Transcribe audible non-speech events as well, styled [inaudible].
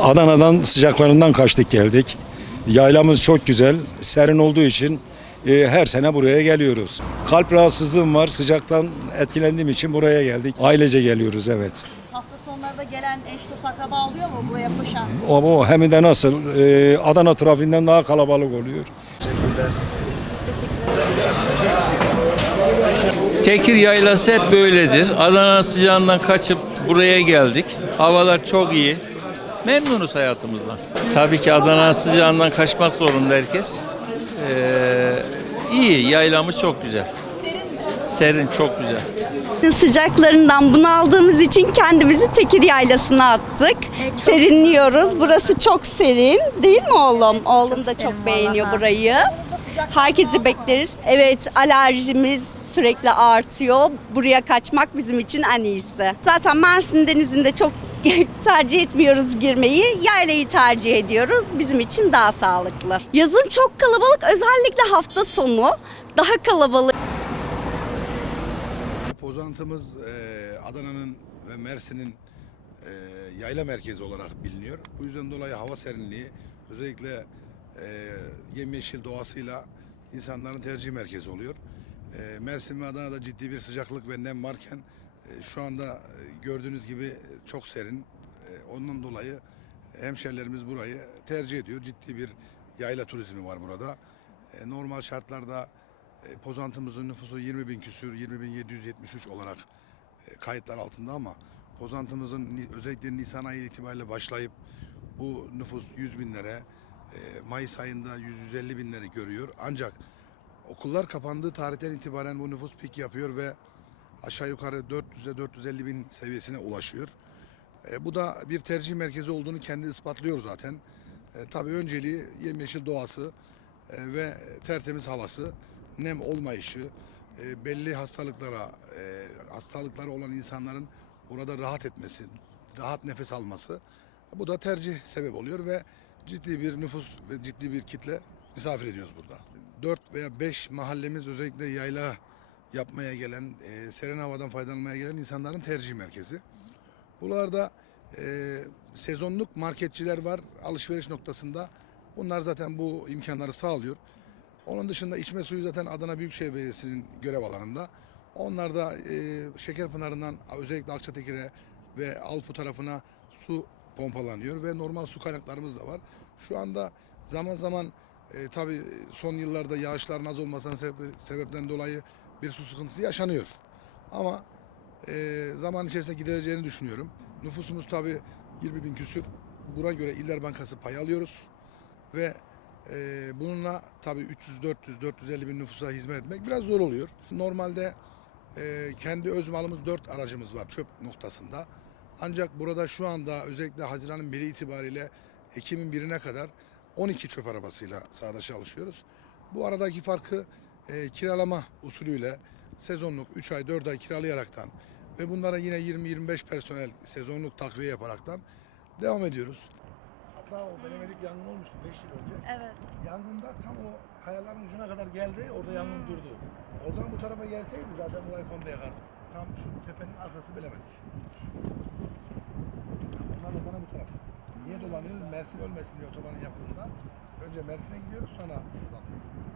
Adana'dan sıcaklarından kaçtık geldik. Yaylamız çok güzel. Serin olduğu için e, her sene buraya geliyoruz. Kalp rahatsızlığım var. Sıcaktan etkilendiğim için buraya geldik. Ailece geliyoruz evet. Hafta sonlarda gelen eş dost akraba oluyor mu buraya koşan? O, o hem de nasıl e, Adana trafiğinden daha kalabalık oluyor. Tekir yaylası hep böyledir. Adana sıcağından kaçıp buraya geldik. Havalar çok iyi. Memnunuz hayatımızdan. Tabii ki Adana sıcağından kaçmak zorunda herkes. Ee, iyi, yaylamız çok güzel. Serin, çok güzel. Sıcaklarından bunaldığımız için kendimizi Tekir Yaylası'na attık. Serinliyoruz. Burası çok serin. Değil mi oğlum? Oğlum da çok beğeniyor burayı. Herkesi bekleriz. Evet alerjimiz sürekli artıyor. Buraya kaçmak bizim için en iyisi. Zaten Mersin Denizi'nde çok [laughs] tercih etmiyoruz girmeyi. Yaylayı tercih ediyoruz. Bizim için daha sağlıklı. Yazın çok kalabalık. Özellikle hafta sonu daha kalabalık. Pozantımız e, Adana'nın ve Mersin'in e, yayla merkezi olarak biliniyor. Bu yüzden dolayı hava serinliği özellikle e, yemyeşil doğasıyla insanların tercih merkezi oluyor. Mersin ve Adana'da ciddi bir sıcaklık ve nem varken şu anda e, gördüğünüz gibi çok serin. E, ondan dolayı hemşerilerimiz burayı tercih ediyor. Ciddi bir yayla turizmi var burada. E, normal şartlarda e, Pozantımızın nüfusu 20 bin küsür, 20 bin 773 olarak e, kayıtlar altında ama Pozantımızın özellikle Nisan ayı itibariyle başlayıp bu nüfus 100 binlere, e, Mayıs ayında 100-150 binleri görüyor. Ancak okullar kapandığı tarihten itibaren bu nüfus pik yapıyor ve aşağı yukarı 400'e 450 bin seviyesine ulaşıyor. E, bu da bir tercih merkezi olduğunu kendi ispatlıyor zaten. E, tabii önceliği yemyeşil doğası e, ve tertemiz havası, nem olmayışı, e, belli hastalıklara, e, hastalıkları olan insanların burada rahat etmesi, rahat nefes alması. Bu da tercih sebep oluyor ve ciddi bir nüfus ve ciddi bir kitle misafir ediyoruz burada. 4 veya 5 mahallemiz özellikle yayla yapmaya gelen, e, serin havadan faydalanmaya gelen insanların tercih merkezi. Buralarda e, sezonluk marketçiler var alışveriş noktasında. Bunlar zaten bu imkanları sağlıyor. Onun dışında içme suyu zaten Adana Büyükşehir Belediyesi'nin görev alanında. Onlar da e, Şekerpınar'ından özellikle Akçatekin'e ve Alpu tarafına su pompalanıyor ve normal su kaynaklarımız da var. Şu anda zaman zaman e, tabii son yıllarda yağışların az olmasının sebep- sebepten dolayı bir su sıkıntısı yaşanıyor. Ama e, zaman içerisinde gidereceğini düşünüyorum. Nüfusumuz tabii 20 bin küsür. Buna göre İller Bankası pay alıyoruz ve e, bununla tabii 300, 400, 450 bin nüfusa hizmet etmek biraz zor oluyor. Normalde e, kendi öz malımız 4 aracımız var çöp noktasında. Ancak burada şu anda özellikle Haziran'ın 1'i itibariyle Ekim'in 1'ine kadar 12 çöp arabasıyla sahada çalışıyoruz. Bu aradaki farkı e, kiralama usulüyle sezonluk 3 ay 4 ay kiralayaraktan ve bunlara yine 20-25 personel sezonluk takviye yaparaktan devam ediyoruz. Hatta o benemelik yangın olmuştu 5 yıl önce. Evet. Yangında tam o kayaların ucuna kadar geldi. Orada yangın durdu. Oradan bu tarafa gelseydi zaten burayı komple yakardı. Tam şu tepenin arkası bilemedik. Onlar da bana bu taraf. Niye dolanıyoruz? Mersin ölmesin diye otobanın yapımında. Önce Mersin'e gidiyoruz sonra uzandık.